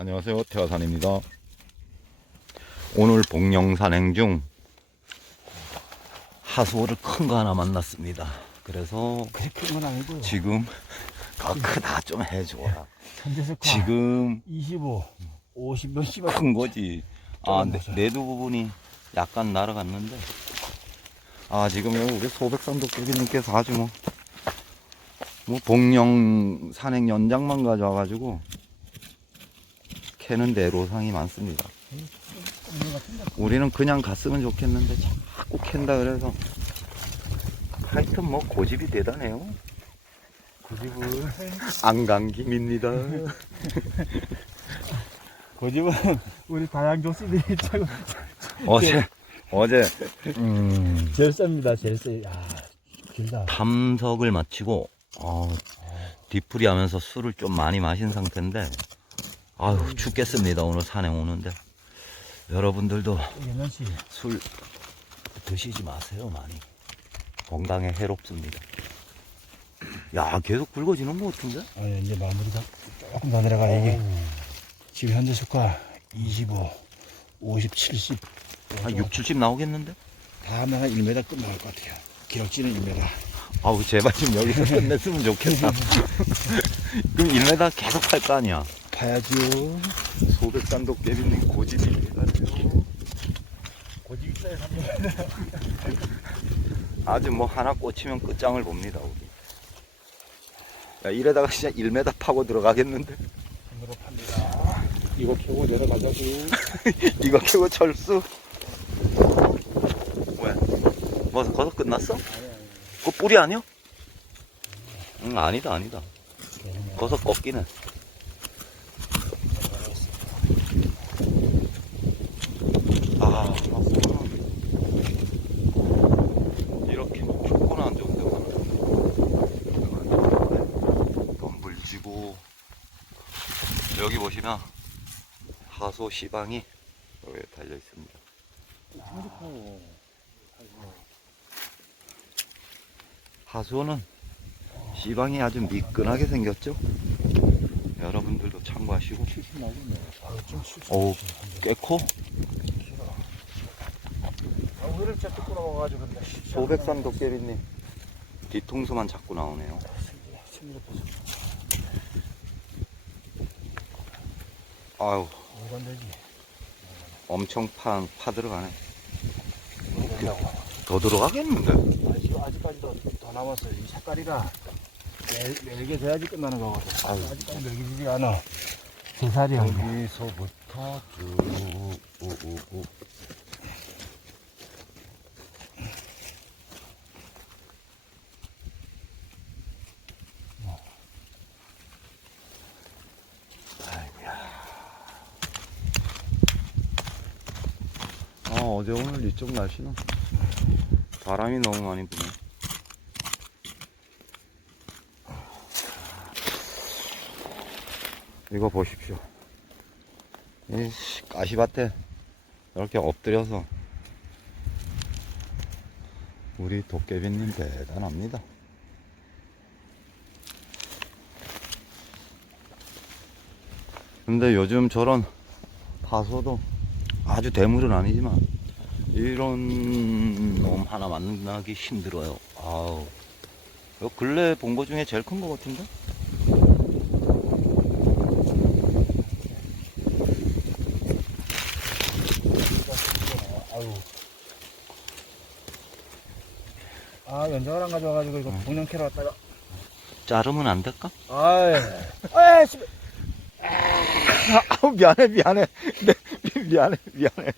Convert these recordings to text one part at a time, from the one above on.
안녕하세요 태화산입니다 오늘 복령 산행 중 하수오를 큰 거 하나 만났습니다 그래서. 지금 아, 크다 좀 해줘라 지금 25, 50 몇십억. 큰 거지 아 내, 맞아요. 내두 부분이 약간 날아갔는데 아 지금 여기 우리 소백산 도깨비님께서 아주 뭐, 뭐 복령 산행 연장만 가져와가지고 캐는 대로 상이 많습니다 것 같은데. 우리는 그냥 갔으면 좋겠는데 자꾸 캔다 그래서 하여튼 뭐 고집이 대단해요 고집을. 안강김입니다 고집은 우리 다양 교수들이 최고. 어제 어제 음, 제일 셉니다, 제일 세. 아, 길다. 탐석을 마치고 어, 뒤풀이 하면서 술을 좀 많이 마신 상태인데 아유 죽겠습니다 오늘 산행 오는데 여러분들도. 술 드시지 마세요 많이 건강에 해롭습니다 야 계속 굵어지는 것 같은데 아, 이제 마무리가 조금 더 내려가. 이게 지금 현대석화 25, 50, 70. 한 6, 70 나오겠는데 다음에 한 1m 끝 나올 것 같아요. 기록지는 1m. 아우 제발 좀 여기서 끝냈으면 좋겠다 그럼 1m 계속 할 거 아니야 봐야지요. 소백산 도 깨비님 고집이 대단해요 고집 삽니다. 아주 뭐 하나 꽂히면 끝장을 봅니다 우리 야, 이래다가 진짜 1m 파고 들어가겠는데 힘으로 팝니다. 이거 켜고 내려가자고. 이거 켜고 철수 왜? 뭐 거기서 끝났어? 그거 뿌리 아니야? 응 아니다 아니다 거기서 꺾이네 아 맞구나 이렇게 뭐 춥거나 안 좋은 데가 덤불지고 여기 보시면 하소 시방이 여기에 달려 있습니다 하수원은 시방이 아주 미끈하게 생겼죠? 여러분들도 참고하시고 70 나겠네. 아, 좀 춥. 어우 꽤 커? 소백산 도깨비님 뒤통수만 자꾸 나오네요 심리를 보소. 아유 오간 되지. 엄청 파, 파 들어가네. 더 들어가겠는데? 아직 아직까지도 더 남았어요. 이 색깔이라 멜- 멜게 돼야지 끝나는 거거든. 아직까지 멜기지가 않아. 세 살이야. 여기서부터 쭉 어제 오늘 이쪽 날씨는 바람이 너무 많이 부네 이거 보십시오 이 씨, 가시밭에 이렇게 엎드려서 우리 도깨비님 대단합니다. 근데 요즘 저런 파소도 아주 대물은 아니지만 이런 놈 하나 만나기 힘들어요. 아우. 요 근래 본 거 중에 제일 큰 거 같은데? 아 연장을 안 가져와가지고 이거 동양 캐러 왔다가. 자르면 안 될까? 아이. 아이 씨. 아우 미안해 미안해 네, 미안해 미안해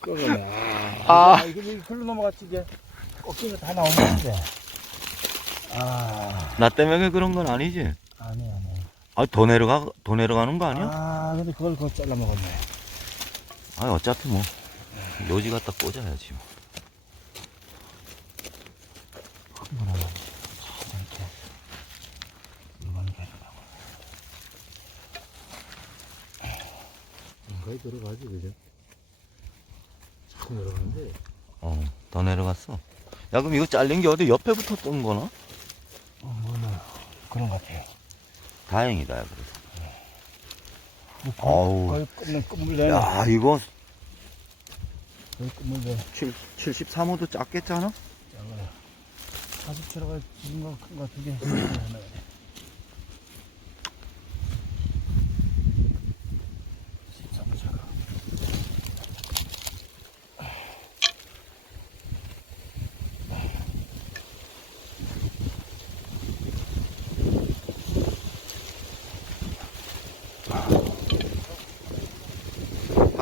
그러네. 아. 아. 이게 이게 흘러 넘어갔지 이제. 거다 나온 건데. 아. 나 때문에 그런 건 아니지 아니 아니. 아 더 내려가 더 내려가는 거 아니야? 아 근데 그걸 그거 잘라 먹었네. 아 어차피 뭐 요지 갖다 꽂아야지 뭐. 뭐라 이렇게 물건 개라고. 거의 들어가지 그죠? 자꾸 내려가는데. 어 더 내려갔어 야 그럼 이거 잘린 게 어디 옆에 붙었던 거나? 어, 몰라요. 그런 것 같아요. 다행이다 야 그래서 아우. 거의 끝물, 끝물 되네. 야, 이거 거의 끝물 돼. 7, 73호도 작겠잖아? 작아라. 47호가 지금 거큰거두 개. 십삼 차가.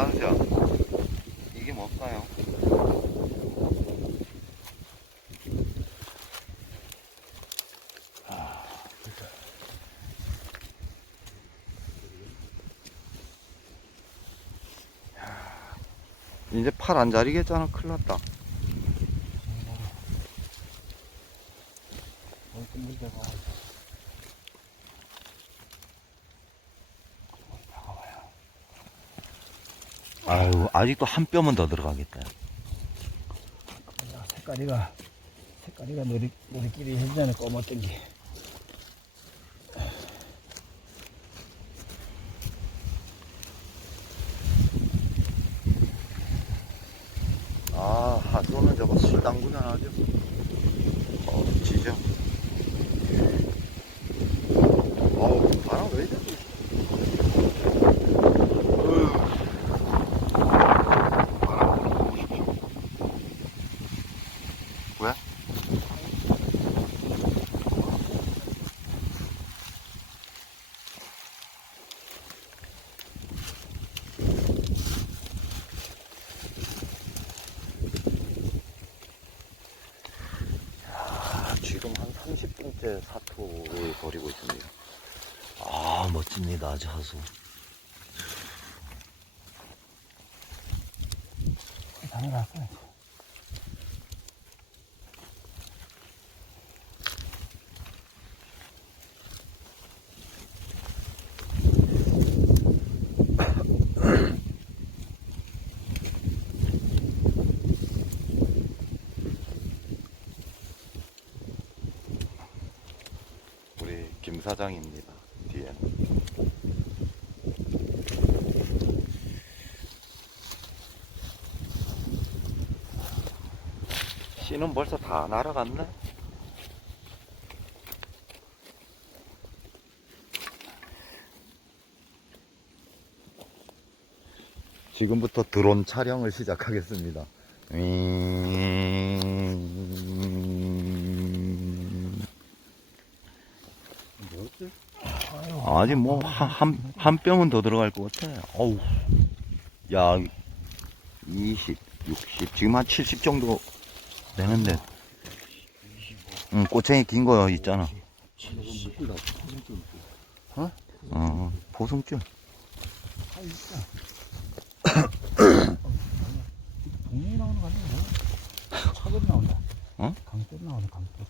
한수야, 이게 뭘까요? 이제 팔 안 자리겠잖아. 큰일 났다. 끝물 되 아유, 아직도 한 뼘은 더 들어가겠다. 색깔이가 색깔이가 노리 노리끼리 해주잖아 검었던 게. 아, 하수는 저거 술 당구면 아주. 어, 지죠. 어우, 바람 왜 이래? 어휴. 바람 좀 보십시오. 왜? 아, 지금 한 30분째 사토를 벌이고 있습니다. 아, 멋집니다. 아주 하수. 당연할 거야. 우리 김 사장입니다. 뒤에. 씨는 벌써 다 날아갔네. 지금부터 드론 촬영을 시작하겠습니다. 음... 아직 뭐, 한, 한, 한 뼘은 더 들어갈 것 같아. 어우. 야, 20, 60, 지금 한 70 정도 되는데. 응, 꼬챙이 긴 거 있잖아. 어? 어, 보송줄. 동영이 나오는 거 아니야? 차돌이 나온다. 어? 강돌 나오네 강돌.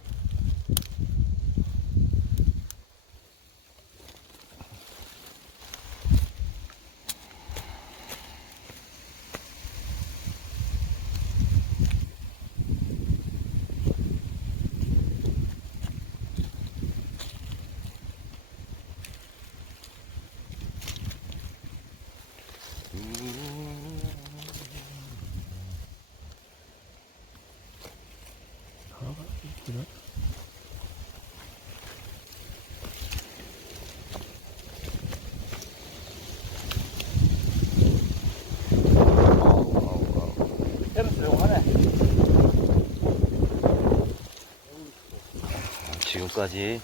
지금까지